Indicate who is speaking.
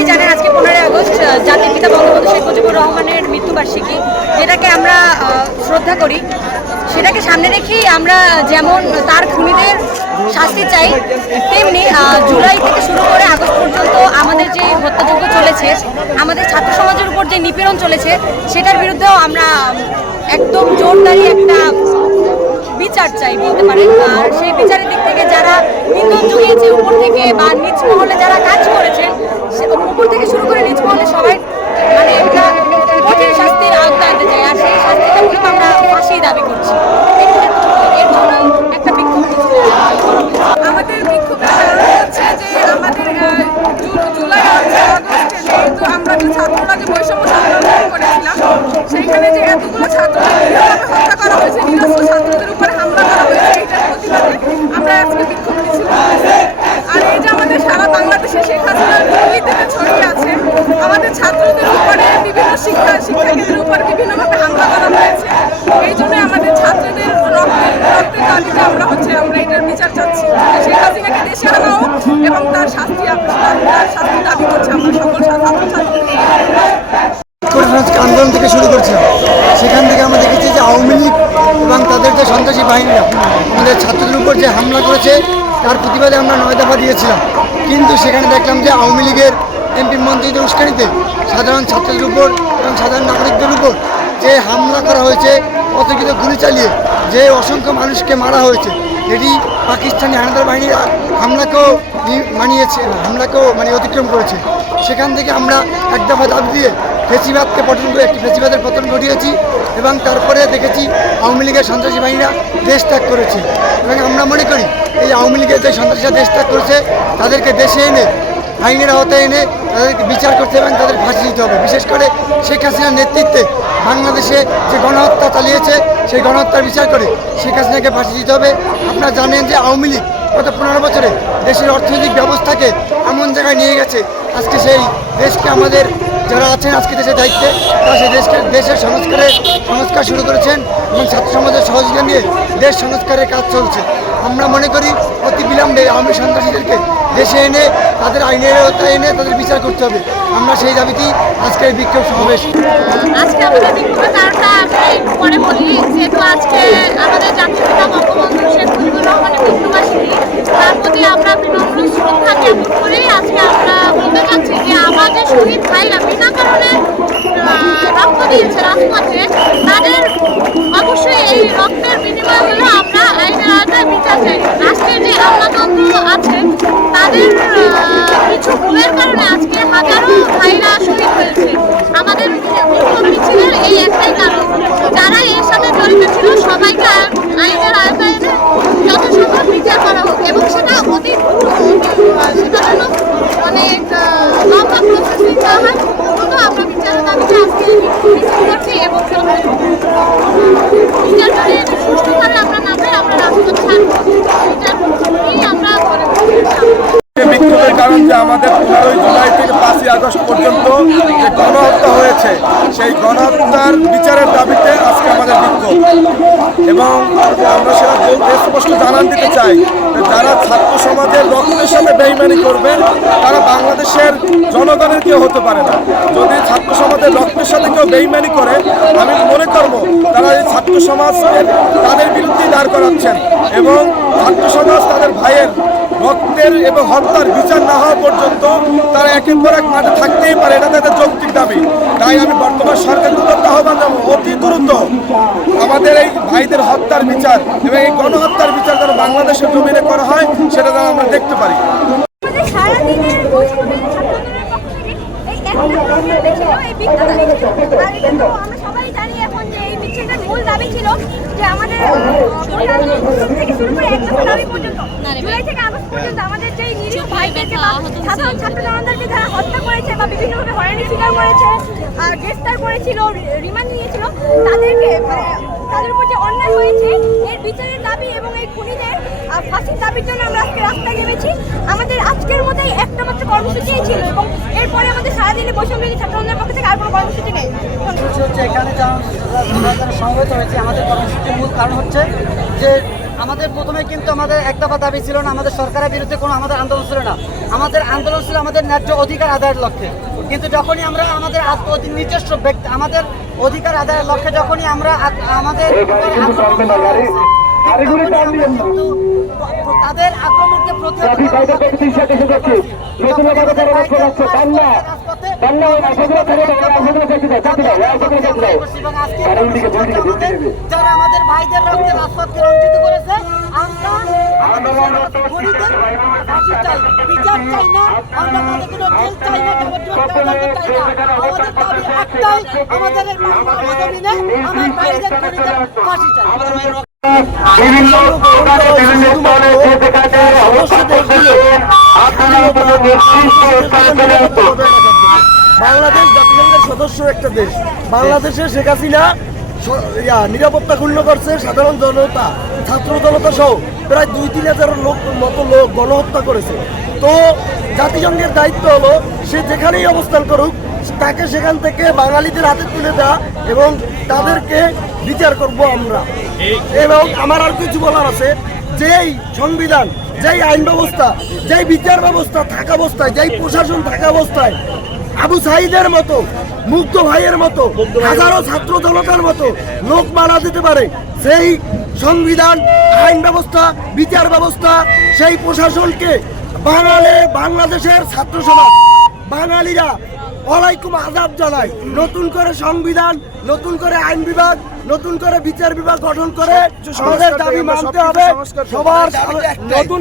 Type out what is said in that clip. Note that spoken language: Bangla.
Speaker 1: সবাই জানেন আজকে পনেরোই আগস্ট জাতির পিতা বঙ্গবন্ধু শেখ মুজিবুর রহমানের মৃত্যুবার্ষিকী। যেটাকে আমরা শ্রদ্ধা করি। সেটাকে সামনে রেখেই আমরা যেমন তার খুনিদের শাস্তি চাই, তেমনি জুলাই থেকে শুরু করে আগস্ট পর্যন্ত আমাদের যে হত্যাযজ্ঞ চলেছে, আমাদের ছাত্র সমাজের উপর যে নিপীড়ন চলেছে, সেটার বিরুদ্ধেও আমরা একদম জোরদারি একটা বিচার চাই বলতে পারেন। আর সেই বিচারের দিক থেকে যারা ইন্ধন জুগিয়েছে, উপর থেকে বা নিচ মহলে যারা কাজ করেছেন সে উপর থেকে শুরু করে নিচ মহলে সবাই মানে একটা কঠিন শাস্তির আওতায় আনতে চাই আর সেই শাস্তিটা মূলত আমরা ফাঁসি দাবি করছি। এর একটা
Speaker 2: আমাদের যে আন্দোলন করেছিলাম, সেইখানে যে এতগুলো নিরীহভাবে হত্যা করা হয়েছে ছাত্রদের উপরে হামলা করা হয়েছে এইটার প্রতিবাদে আমরা আজকে বিক্ষোভ মিছিল করেছি। আর এই যে আমাদের সারা বাংলাদেশে শেখ হাসিনার দুর্নীতিতে ছড়িয়ে আছে। আমাদের ছাত্রদের উপরে বিভিন্ন শিক্ষা শিক্ষাকেন্দ্রের উপরে বিভিন্নভাবে হামলা করা হয়েছে। এই জন্য আমাদের ছাত্রদের রক্তের রক্তের দাবিতে আমরা হচ্ছে আমরা এটার বিচার চাচ্ছি। শেখ হাসিনাকে দেশে আনা হোক এবং তার শাস্তি তার শাস্তি দাবি করছে আমরা সকল ছাত্র
Speaker 3: আন্দোলন থেকে শুরু করছিলাম সেখান থেকে আমরা দেখেছি যে আওয়ামী লীগ এবং তাদের যে সন্ত্রাসী বাহিনীরা, আমাদের ছাত্রদের উপর যে হামলা করেছে, তার প্রতিবাদে আমরা নয় দফা দিয়েছিলাম। কিন্তু সেখানে দেখলাম যে আওয়ামী লীগের এমপি মন্ত্রীদের উস্কানিতে সাধারণ ছাত্রদের উপর এবং সাধারণ নাগরিকদের উপর যে হামলা করা হয়েছে, অতর্কিত গুলি চালিয়ে যে অসংখ্য মানুষকে মারা হয়েছে, এটি পাকিস্তানি হানাদার বাহিনীর হামলাকেও মানিয়েছে, হামলাকেও মানে অতিক্রম করেছে। সেখান থেকে আমরা এক দফা দাবি দিয়ে ফেসিবাদকে পতন করে একটি ফেসিবাদের পতন ঘটিয়েছি এবং তারপরে দেখেছি আওয়ামী লীগের সন্ত্রাসী বাহিনীরা দেশ ত্যাগ করেছে। এবং আমরা মনে করি, এই আওয়ামী লীগের যে সন্ত্রাসীরা দেশ ত্যাগ করেছে, তাদেরকে দেশে এনে আইনের আওতায় এনে তাদেরকে বিচার করতে এবং তাদের ফাঁসি দিতে হবে। বিশেষ করে শেখ হাসিনার নেতৃত্বে বাংলাদেশে যে গণহত্যা চালিয়েছে, সেই গণহত্যার বিচার করে শেখ হাসিনাকে ফাঁসি দিতে হবে। আপনারা জানেন যে আওয়ামী লীগ গত পনেরো বছরে দেশের অর্থনৈতিক ব্যবস্থাকে এমন জায়গায় নিয়ে গেছে। আজকে সেই দেশকে আমাদের যারা আছেন আজকে দেশের দায়িত্বে, তারা সেই দেশকে, দেশের সংস্কারের, সংস্কার শুরু করেছেন এবং ছাত্র সমাজের সহযোগিতা নিয়ে দেশ সংস্কারের কাজ চলছে। আমরা মনে করি অতি বিলম্বে আওয়ামী সন্ত্রাসীদেরকে দেশে এনে, তাদের আইনের আওতায় এনে তাদের বিচার করতে হবে। আমরা সেই দাবিতেই আজকের বিক্ষোভ সমাবেশ।
Speaker 4: আজকে আজকে আমাদের আমরা বিনম্র শ্রদ্ধা জ্ঞাপন আজকে আমরা বলতে চাচ্ছি যে আমাদের শহীদ ভাইরা বিনা কারণে আহ, রক্ত দিয়েছে রাজপথে তাদের অবশ্যই এই রক্তের বিনিময় হলো আমরা আইনের আওতায় বিচার চাই। রাষ্ট্রের যে আমলাতন্ত্র আছে, তাদের কিছু ভুলের কারণে আজকে হাজারো ভাইরা শহীদ হয়েছে। আমাদের মিছিলের এই একটাই কারণ। যারা এর সাথে জড়িত ছিল, সবাইকে আইন- আইনের আওতায় এনে যথাসম্ভব বিচার করা হোক এবং সেটা অতি সেটার জন্য অনেক লম্বা প্রসেসিং দেওয়া হয়। আমরা বিচারের দাবিতে আজকে
Speaker 5: বিক্ষোভের কারণ যে আমাদের পনেরোই জুলাই থেকে পাঁচই আগস্ট পর্যন্ত যে গণহত্যা হয়েছে, সেই গণহত্যার বিচারের দাবিতে আজকে আমাদের বিক্ষোভ। এবং আমরা সেটা বলতে স্পষ্ট জানান দিতে চাই যারা ছাত্র সমাজের রক্তের সাথে বেইমানি করবে, তারা বাংলাদেশের জনগণের কেউ হতে পারে না। যদি ছাত্র সমাজের রক্তের সাথে কেউ বেইমানি করে, আমি মনে করব তারা এই ছাত্র সমাজকে তাদের বিরুদ্ধেই দাঁড় করাচ্ছেন এবং ছাত্র সমাজ তাদের ভাইয়ের রক্তের এবং হত্যার বিচার না হওয়া পর্যন্ত তারা একের পর এক মাঠে থাকতেই পারে, এটা তাদের যৌক্তিক দাবি। তাই আমি বর্তমান সরকার উদ্যোক্তা আহ্বান জানাব অতি দ্রুত আমাদের এই ভাইদের হত্যার বিচার এবং এই গণহত্যার বিচার যেন বাংলাদেশের জমিনে করা হয়, সেটা যেন আমরা দেখতে পারি
Speaker 6: আমাদের সারাদিনের বৈষম্যের ছাত্রদের পক্ষ থেকে আমরা সবাই জানি এখন যে এই মিছিলটার মূল ছিল যে আমাদের থেকে আগস্ট পর্যন্ত আমাদের যে নিরীহ ভাইদেরকে বা ছাত্র জনতাকে যারা হত্যা করেছে বা বিভিন্নভাবে হয়রানি স্বীকার করেছে গ্রেফতার করেছিল, রিমান্ড নিয়েছিল, তাদেরকে মানে তাদের উপর যে অন্যায় হয়েছে এর বিচারের দাবি এবং এই খুনিদের ফাঁসির দাবির জন্য আমরা আজকে রাস্তায় নেমেছি। আমাদের আজকের মধ্যেই একটা মাত্র কর্মসূচিই ছিল এবং এরপরে আমাদের সারাদিনে বৈষম্য ছাত্র আন্দোলনের পক্ষ থেকে আর কোনো কর্মসূচি নেই।
Speaker 7: হচ্ছে এখানে যারা সমবেত হয়েছে, আমাদের কর্মসূচির মূল কারণ হচ্ছে যে আমাদের প্রথমে কিন্তু আমাদের একটা বা দাবি ছিল না, আমাদের সরকারের বিরুদ্ধে কোনো আমাদের আন্দোলন ছিল না। আমাদের আন্দোলন ছিল আমাদের ন্যায্য অধিকার আদায়ের লক্ষ্যে। কিন্তু যখনই আমরা আমাদের নিজস্ব ব্যক্তি আমাদের অধিকার আদায়ের লক্ষ্যে যখনই আমরা আমাদের তাদের আক্রমণকে প্রতিহত যারা আমাদের ভাইদের রক্তে রাজপথকে রঞ্জিত করেছে আমরা
Speaker 8: বাংলাদেশ জাতিসংঘের সদস্য একটা দেশ। বাংলাদেশে শেখ হাসিনা নিরাপত্তা ক্ষুণ্ণ করছে সাধারণ জনতা, ছাত্র জনতা সহ প্রায় দুই তিন হাজার লোক, মতো লোক গণহত্যা করেছে। তো জাতিসংঘের দায়িত্ব হলো সে যেখানেই অবস্থান করুক, তাকে সেখান থেকে বাঙালিদের হাতে তুলে দেওয়া এবং তাদেরকে বিচার করব আমরা। এবং আমার আর কিছু বলার আছে, যেই সংবিধান, যেই আইন ব্যবস্থা, যেই বিচার ব্যবস্থা থাকা অবস্থায়, যেই প্রশাসন থাকা অবস্থায় আবু সাইদের মতো মুগ্ধ ভাইয়ের মতো হাজারো ছাত্র জনতার মতো লোক মারা যেতে পারে। সেই সংবিধান আইন ব্যবস্থা বিচার ব্যবস্থা সেই প্রশাসনকে বাঙালি বাংলাদেশের ছাত্র সমাজ বাঙালিরা ওয়ালাইকুম আজাব জানায়। নতুন করে সংবিধান নতুন করে আইন বিভাগ নতুন করে বিচার বিভাগ গঠন করে আমাদের দাবি মানতে হবে। সবার নতুন